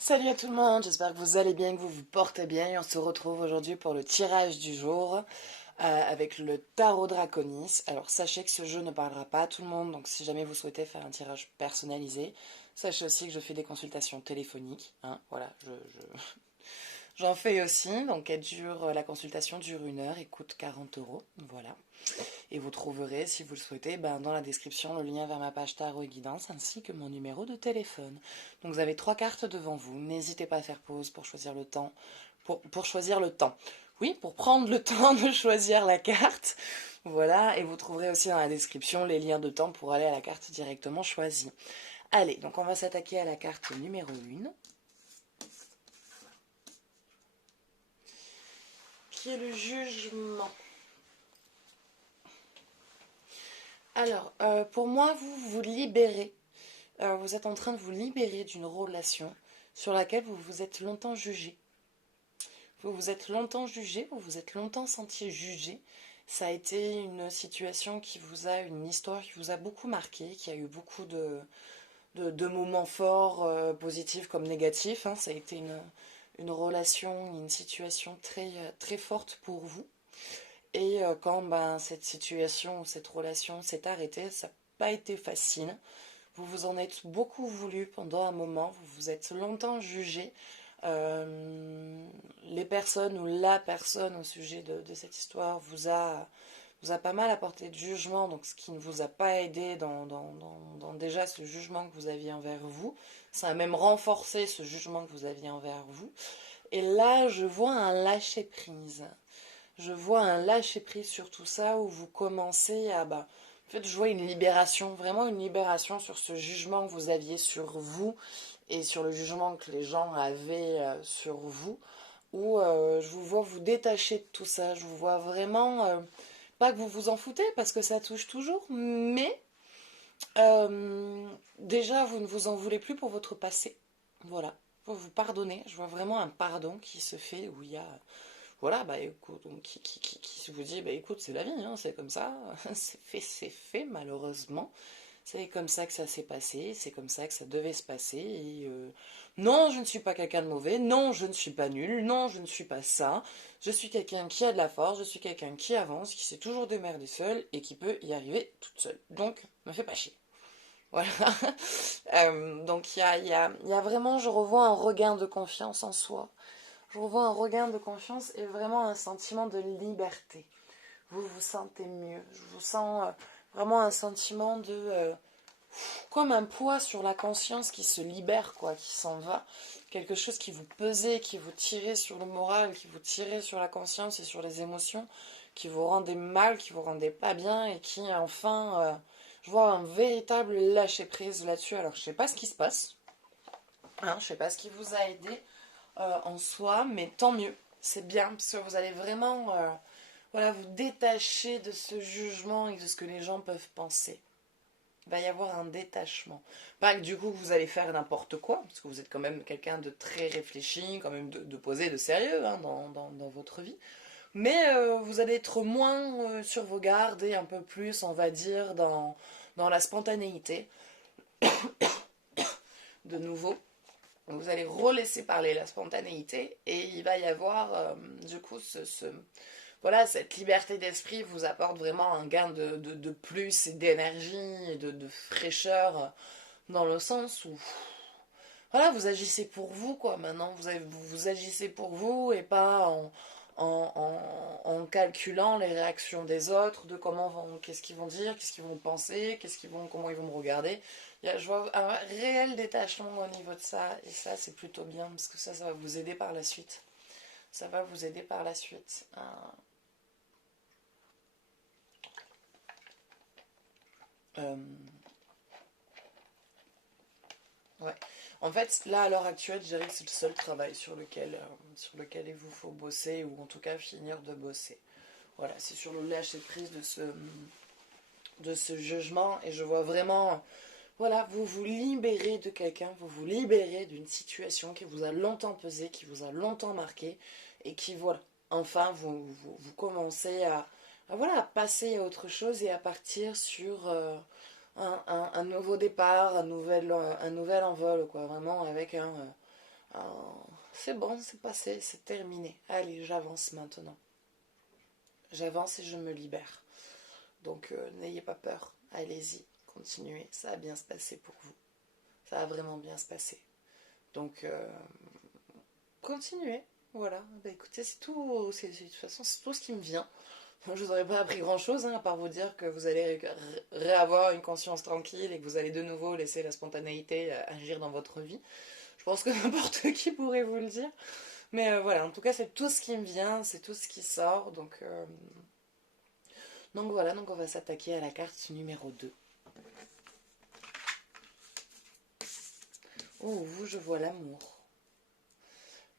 Salut à tout le monde, j'espère que vous allez bien, que vous vous portez bien. Et on se retrouve aujourd'hui pour le tirage du jour avec le tarot Draconis. Alors sachez que ce jeu ne parlera pas à tout le monde, donc si jamais vous souhaitez faire un tirage personnalisé, sachez aussi que je fais des consultations téléphoniques. Hein, voilà, j'en fais aussi, donc la consultation dure 1 heure et coûte 40 euros. Voilà. Et vous trouverez, si vous le souhaitez, dans la description le lien vers ma page tarot et guidance ainsi que mon numéro de téléphone. Donc vous avez 3 cartes devant vous. N'hésitez pas à faire pause pour choisir le temps. Pour choisir le temps. Oui, pour prendre le temps de choisir la carte. Voilà, et vous trouverez aussi dans la description les liens de temps pour aller à la carte directement choisie. Allez, donc on va s'attaquer à la carte numéro 1, qui est le jugement. Alors, pour moi, vous vous libérez. Vous êtes en train de vous libérer d'une relation sur laquelle vous vous êtes longtemps jugé. Vous vous êtes longtemps jugé, vous vous êtes longtemps senti jugé. Ça a été une situation une histoire qui vous a beaucoup marqué, qui a eu beaucoup de moments forts, positifs comme négatifs. Hein. Ça a été une relation, une situation très forte pour vous. Et quand cette situation ou cette relation s'est arrêtée, ça n'a pas été facile. Vous vous en êtes beaucoup voulu pendant un moment, vous vous êtes longtemps jugé. Les personnes ou la personne au sujet de cette histoire vous a pas mal apporté de jugement, donc ce qui ne vous a pas aidé dans déjà ce jugement que vous aviez envers vous. Ça a même renforcé ce jugement que vous aviez envers vous. Et là, je vois un lâcher-prise. Je vois un lâcher-prise sur tout ça où vous commencez à... en fait, je vois une libération, vraiment une libération sur ce jugement que vous aviez sur vous et sur le jugement que les gens avaient sur vous, où je vous vois vous détacher de tout ça. Je vous vois vraiment... pas que vous vous en foutez, parce que ça touche toujours, mais déjà, vous ne vous en voulez plus pour votre passé. Voilà. Vous pardonnez. Je vois vraiment un pardon qui se fait où il y a voilà, écoute, donc, qui vous dit, écoute, c'est la vie, hein, c'est comme ça, c'est fait, malheureusement. C'est comme ça que ça s'est passé, c'est comme ça que ça devait se passer. Et non, je ne suis pas quelqu'un de mauvais, non, je ne suis pas nul, non, je ne suis pas ça. Je suis quelqu'un qui a de la force, je suis quelqu'un qui avance, qui sait toujours démerder seul et qui peut y arriver toute seule. Donc, me fais pas chier. Voilà. Donc, il y a vraiment, je revois un regain de confiance en soi. Je revois un regain de confiance et vraiment un sentiment de liberté. Vous vous sentez mieux. Je vous sens vraiment un sentiment comme un poids sur la conscience qui se libère, quoi, qui s'en va. Quelque chose qui vous pesait, qui vous tirait sur le moral, qui vous tirait sur la conscience et sur les émotions, qui vous rendait mal, qui vous rendait pas bien et qui, enfin, je vois un véritable lâcher-prise là-dessus. Alors, je sais pas ce qui se passe. Hein, je sais pas ce qui vous a aidé en soi, mais tant mieux, c'est bien, parce que vous allez vraiment voilà, vous détacher de ce jugement et de ce que les gens peuvent penser. Il va y avoir un détachement. Pas que du coup vous allez faire n'importe quoi, parce que vous êtes quand même quelqu'un de très réfléchi, quand même de posé, de sérieux hein, dans votre vie. Mais vous allez être moins sur vos gardes et un peu plus, on va dire, dans la spontanéité, de nouveau. Vous allez relaisser parler la spontanéité et il va y avoir du coup voilà, cette liberté d'esprit vous apporte vraiment un gain de plus et d'énergie et de fraîcheur dans le sens où voilà, vous agissez pour vous quoi maintenant, vous agissez pour vous et pas en calculant les réactions des autres, de qu'est-ce qu'ils vont dire, qu'est-ce qu'ils vont penser, comment ils vont me regarder. Je vois un réel détachement au niveau de ça, et ça c'est plutôt bien, parce que ça va vous aider par la suite. Ça va vous aider par la suite. Euh, ouais. En fait, là, à l'heure actuelle, je dirais que c'est le seul travail sur lequel il vous faut bosser, ou en tout cas finir de bosser. Voilà, c'est sur le lâcher prise de ce jugement, et je vois vraiment, voilà, vous vous libérez de quelqu'un, vous vous libérez d'une situation qui vous a longtemps pesé, qui vous a longtemps marqué, et qui, voilà, enfin, vous commencez voilà, à passer à autre chose et à partir sur un nouveau départ, un nouvel envol, quoi, vraiment avec Euh, c'est bon, c'est passé, c'est terminé. Allez, j'avance maintenant. J'avance et je me libère. Donc n'ayez pas peur, allez-y, continuez, ça va bien se passer pour vous. Ça va vraiment bien se passer. Donc continuez, voilà. Bah, écoutez, c'est tout, de toute façon c'est tout ce qui me vient. Je vous aurais pas appris grand chose, hein, à part vous dire que vous allez réavoir une conscience tranquille et que vous allez de nouveau laisser la spontanéité agir dans votre vie. Je pense que n'importe qui pourrait vous le dire. Mais voilà, en tout cas, c'est tout ce qui me vient, c'est tout ce qui sort. Donc voilà, donc on va s'attaquer à la carte numéro 2. Oh, vous, je vois l'amour.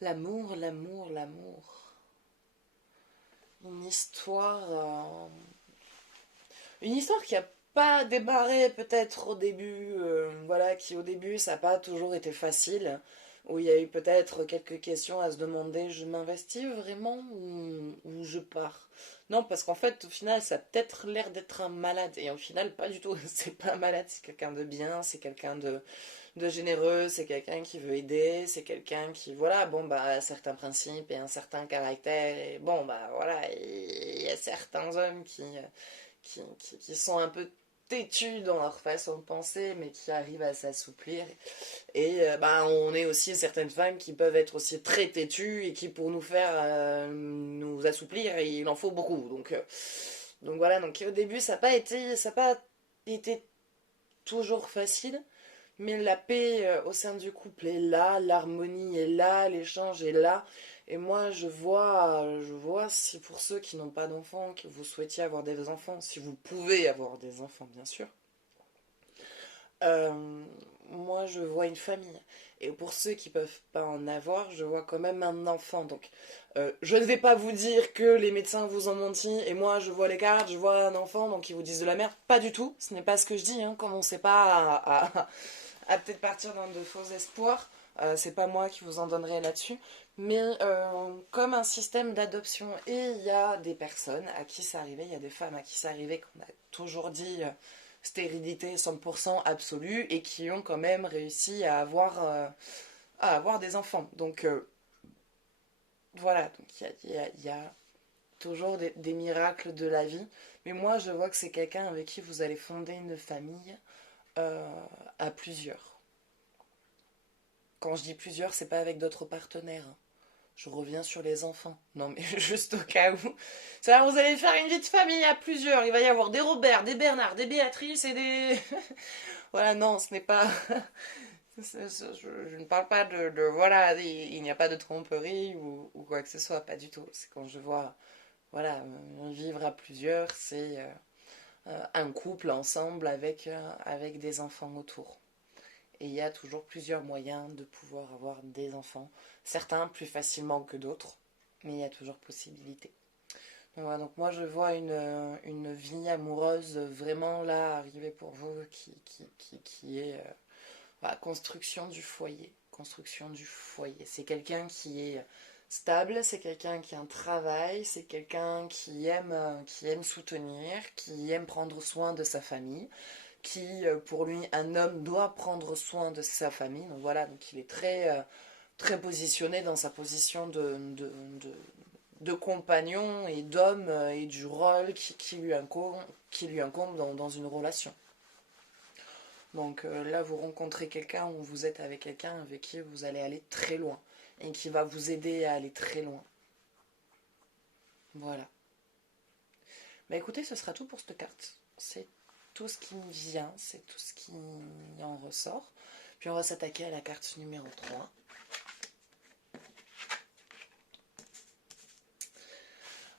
L'amour, l'amour, l'amour. Une histoire... Une histoire qui a pas démarré peut-être au début, voilà, qui au début ça n'a pas toujours été facile, où il y a eu peut-être quelques questions à se demander, je m'investis vraiment ou je pars. Non, parce qu'en fait, au final, ça a peut-être l'air d'être un malade, et au final, pas du tout, c'est pas un malade, c'est quelqu'un de bien, c'est quelqu'un de généreux, c'est quelqu'un qui veut aider, c'est quelqu'un qui, voilà, bon, bah, a certains principes et un certain caractère, et bon, bah, voilà, il y a certains hommes qui sont un peu têtus dans leur façon de penser, mais qui arrivent à s'assouplir. Et bah, on est aussi certaines femmes qui peuvent être aussi très têtues et qui, pour nous faire nous assouplir, il en faut beaucoup. Donc voilà, donc au début, ça n'a pas été toujours facile. Mais la paix au sein du couple est là, l'harmonie est là, l'échange est là. Et moi, je vois si pour ceux qui n'ont pas d'enfants, que vous souhaitiez avoir des enfants, si vous pouvez avoir des enfants, bien sûr, euh, moi, je vois une famille. Et pour ceux qui peuvent pas en avoir, je vois quand même un enfant. Donc, je ne vais pas vous dire que les médecins vous ont menti et moi, je vois les cartes, je vois un enfant, donc ils vous disent de la merde. Pas du tout. Ce n'est pas ce que je dis. Hein. Commencez pas à peut-être partir dans de faux espoirs. C'est pas moi qui vous en donnerai là-dessus. Mais comme un système d'adoption, et il y a des personnes à qui ça arrivait, il y a des femmes à qui ça arrivait qu'on a toujours dit stérilité 100% absolue et qui ont quand même réussi à avoir des enfants. Donc voilà, donc il y a toujours des miracles de la vie. Mais moi, je vois que c'est quelqu'un avec qui vous allez fonder une famille euh, à plusieurs. Quand je dis plusieurs, c'est pas avec d'autres partenaires. Hein. Je reviens sur les enfants. Non, mais juste au cas où. Ça, vous allez faire une vie de famille à plusieurs. Il va y avoir des Robert, des Bernard, des Béatrice et des. Voilà, non, ce n'est pas. Je ne parle pas voilà, il n'y a pas de tromperie ou quoi que ce soit, pas du tout. C'est quand je vois, voilà, vivre à plusieurs, c'est un couple ensemble avec des enfants autour. Et il y a toujours plusieurs moyens de pouvoir avoir des enfants. Certains plus facilement que d'autres, mais il y a toujours possibilité. Donc, voilà, donc moi je vois une vie amoureuse vraiment là arriver pour vous qui est voilà, construction du foyer. Construction du foyer. C'est quelqu'un qui est stable, c'est quelqu'un qui a un travail, c'est quelqu'un qui aime soutenir, qui aime prendre soin de sa famille, qui, pour lui, un homme doit prendre soin de sa famille. Donc voilà, donc il est très positionné dans sa position de compagnon et d'homme et du rôle qui lui incombe dans une relation. Donc là, vous rencontrez quelqu'un ou vous êtes avec quelqu'un avec qui vous allez aller très loin et qui va vous aider à aller très loin. Voilà. Bah écoutez, ce sera tout pour cette carte. C'est tout ce qui me vient, c'est tout ce qui en ressort. Puis on va s'attaquer à la carte numéro 3.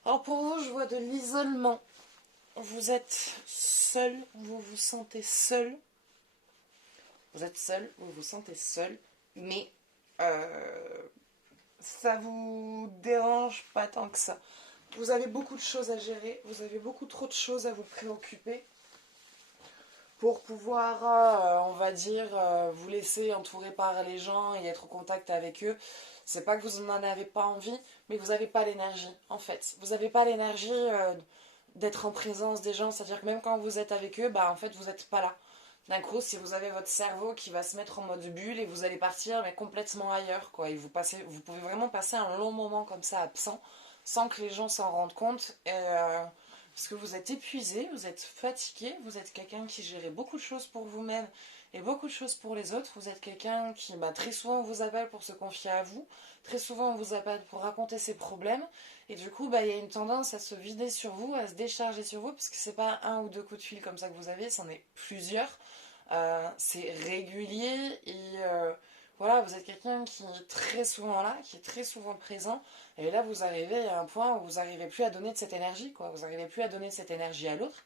Alors pour vous, je vois de l'isolement. Vous êtes seul, vous vous sentez seul. Vous êtes seul, vous vous sentez seul, mais ça vous dérange pas tant que ça. Vous avez beaucoup de choses à gérer, vous avez beaucoup trop de choses à vous préoccuper pour pouvoir, on va dire, vous laisser entourer par les gens et être au contact avec eux. C'est pas que vous n'en avez pas envie, mais vous n'avez pas l'énergie, en fait. Vous n'avez pas l'énergie d'être en présence des gens, c'est-à-dire que même quand vous êtes avec eux, bah en fait vous n'êtes pas là. D'un coup, si vous avez votre cerveau qui va se mettre en mode bulle et vous allez partir mais complètement ailleurs, quoi. Et vous pouvez vraiment passer un long moment comme ça absent, sans que les gens s'en rendent compte. Parce que vous êtes épuisé, vous êtes fatigué, vous êtes quelqu'un qui gère beaucoup de choses pour vous-même et beaucoup de choses pour les autres. Vous êtes quelqu'un qui, très souvent, on vous appelle pour se confier à vous. Très souvent, on vous appelle pour raconter ses problèmes. Et du coup, il y a une tendance à se vider sur vous, à se décharger sur vous, parce que c'est pas un ou deux coups de fil comme ça que vous avez, c'en est plusieurs. C'est régulier et voilà, vous êtes quelqu'un qui est très souvent là, qui est très souvent présent. Et là, vous arrivez à un point où vous n'arrivez plus à donner de cette énergie, quoi. Vous n'arrivez plus à donner cette énergie à l'autre.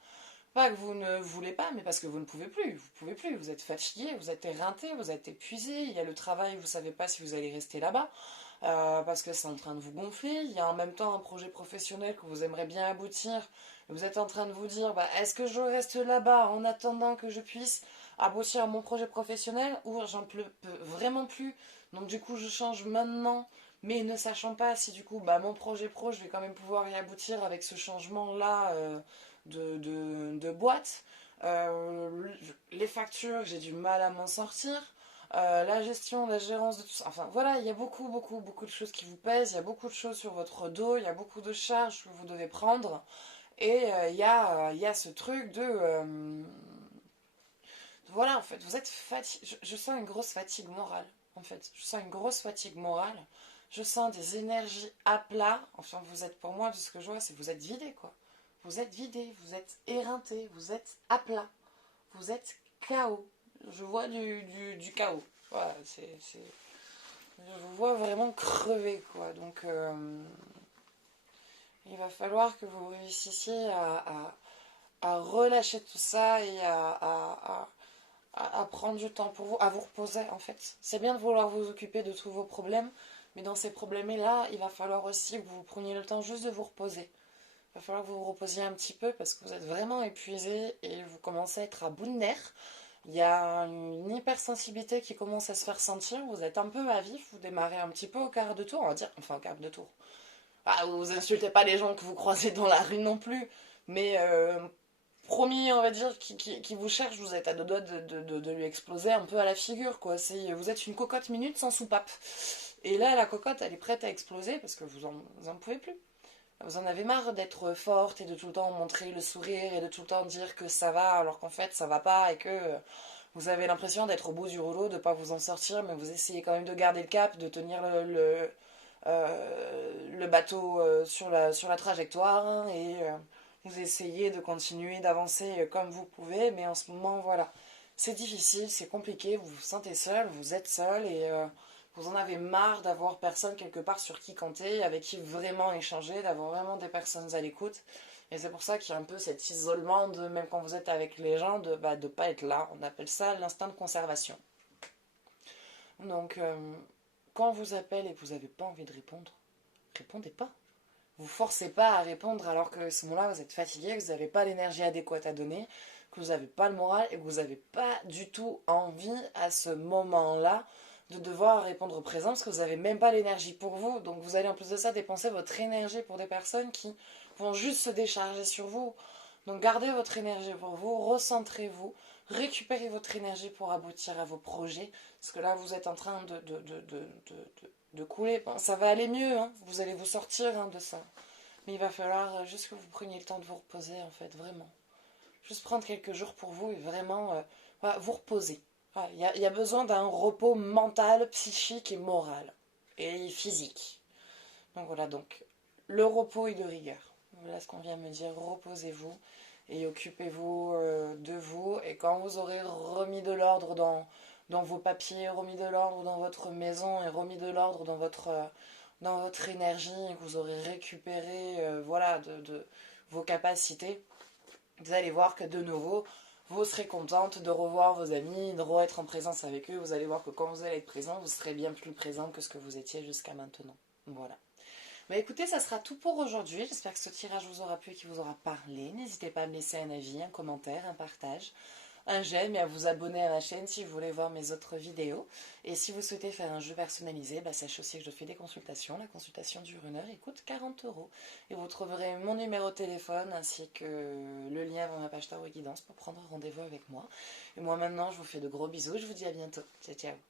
Pas que vous ne voulez pas, mais parce que vous ne pouvez plus. Vous pouvez plus. Vous êtes fatigué, vous êtes éreinté, vous êtes épuisé. Il y a le travail, vous ne savez pas si vous allez rester là-bas. Parce que c'est en train de vous gonfler. Il y a en même temps un projet professionnel que vous aimeriez bien aboutir. Vous êtes en train de vous dire, est-ce que je reste là-bas en attendant que je puisse aboutir à mon projet professionnel ou j'en peux vraiment plus. Donc du coup, je change maintenant, mais ne sachant pas si du coup, mon projet pro, je vais quand même pouvoir y aboutir avec ce changement-là de boîte. Les factures, j'ai du mal à m'en sortir. La gestion, la gérance de tout ça. Enfin voilà, il y a beaucoup, beaucoup, beaucoup de choses qui vous pèsent. Il y a beaucoup de choses sur votre dos. Il y a beaucoup de charges que vous devez prendre. Et il y a ce truc de voilà, en fait, vous êtes fatigué. Je sens une grosse fatigue morale, en fait. Je sens une grosse fatigue morale. Je sens des énergies à plat. Enfin, vous êtes, pour moi, de ce que je vois, c'est que vous êtes vidé, quoi. Vous êtes vidé, vous êtes éreinté, vous êtes à plat. Vous êtes KO. Je vois du chaos. Voilà, je vous vois vraiment crever, quoi. Donc, il va falloir que vous réussissiez à relâcher tout ça et à prendre du temps pour vous, à vous reposer en fait. C'est bien de vouloir vous occuper de tous vos problèmes, mais dans ces problèmes-là, il va falloir aussi que vous preniez le temps juste de vous reposer. Il va falloir que vous vous reposiez un petit peu parce que vous êtes vraiment épuisé et vous commencez à être à bout de nerfs. Il y a une hypersensibilité qui commence à se faire sentir, vous êtes un peu à vif, vous démarrez un petit peu au quart de tour, on va dire, enfin au quart de tour. Vous insultez pas les gens que vous croisez dans la rue non plus, mais promis, on va dire, qui vous cherche, vous êtes à deux doigts de lui exploser un peu à la figure, quoi. Vous êtes une cocotte minute sans soupape. Et là, la cocotte, elle est prête à exploser parce que vous en pouvez plus. Vous en avez marre d'être forte et de tout le temps montrer le sourire et de tout le temps dire que ça va alors qu'en fait ça va pas et que vous avez l'impression d'être au bout du rouleau, de pas vous en sortir, mais vous essayez quand même de garder le cap, de tenir le bateau sur la trajectoire et vous essayez de continuer d'avancer comme vous pouvez, mais en ce moment, voilà, c'est difficile, c'est compliqué, vous vous sentez seul, vous êtes seul et vous en avez marre d'avoir personne quelque part sur qui compter, avec qui vraiment échanger, d'avoir vraiment des personnes à l'écoute. Et c'est pour ça qu'il y a un peu cet isolement de, même quand vous êtes avec les gens, de ne pas être là. On appelle ça l'instinct de conservation. Donc, quand on vous appelle et que vous n'avez pas envie de répondre, répondez pas. Vous forcez pas à répondre alors que à ce moment-là, vous êtes fatigué, que vous n'avez pas l'énergie adéquate à donner, que vous n'avez pas le moral et que vous n'avez pas du tout envie à ce moment-là de devoir répondre présent parce que vous n'avez même pas l'énergie pour vous. Donc vous allez en plus de ça dépenser votre énergie pour des personnes qui vont juste se décharger sur vous. Donc gardez votre énergie pour vous, recentrez-vous, récupérez votre énergie pour aboutir à vos projets. Parce que là, vous êtes en train de couler. Bon, ça va aller mieux, hein. Vous allez vous sortir de ça. Mais il va falloir juste que vous preniez le temps de vous reposer, en fait, vraiment. Juste prendre quelques jours pour vous et vraiment voilà, vous reposer. Voilà, y a besoin d'un repos mental, psychique et moral. Et physique. Donc voilà, donc le repos est de rigueur. Voilà ce qu'on vient de me dire. Reposez-vous et occupez-vous de vous. Et quand vous aurez remis de l'ordre dans vos papiers, remis de l'ordre dans votre maison et remis de l'ordre dans votre énergie et que vous aurez récupéré voilà, de vos capacités, vous allez voir que de nouveau, vous serez contente de revoir vos amis, de re-être en présence avec eux. Vous allez voir que quand vous allez être présent, vous serez bien plus présent que ce que vous étiez jusqu'à maintenant. Voilà. Écoutez, ça sera tout pour aujourd'hui. J'espère que ce tirage vous aura plu et qu'il vous aura parlé. N'hésitez pas à me laisser un avis, un commentaire, un partage. un j'aime et à vous abonner à ma chaîne si vous voulez voir mes autres vidéos. Et si vous souhaitez faire un jeu personnalisé, bah, sachez aussi que je fais des consultations. La consultation dure 1 heure et coûte 40 €. Et vous trouverez mon numéro de téléphone ainsi que le lien vers ma page Tarot et Guidance pour prendre rendez-vous avec moi. Et moi maintenant, je vous fais de gros bisous. Je vous dis à bientôt. Ciao, ciao.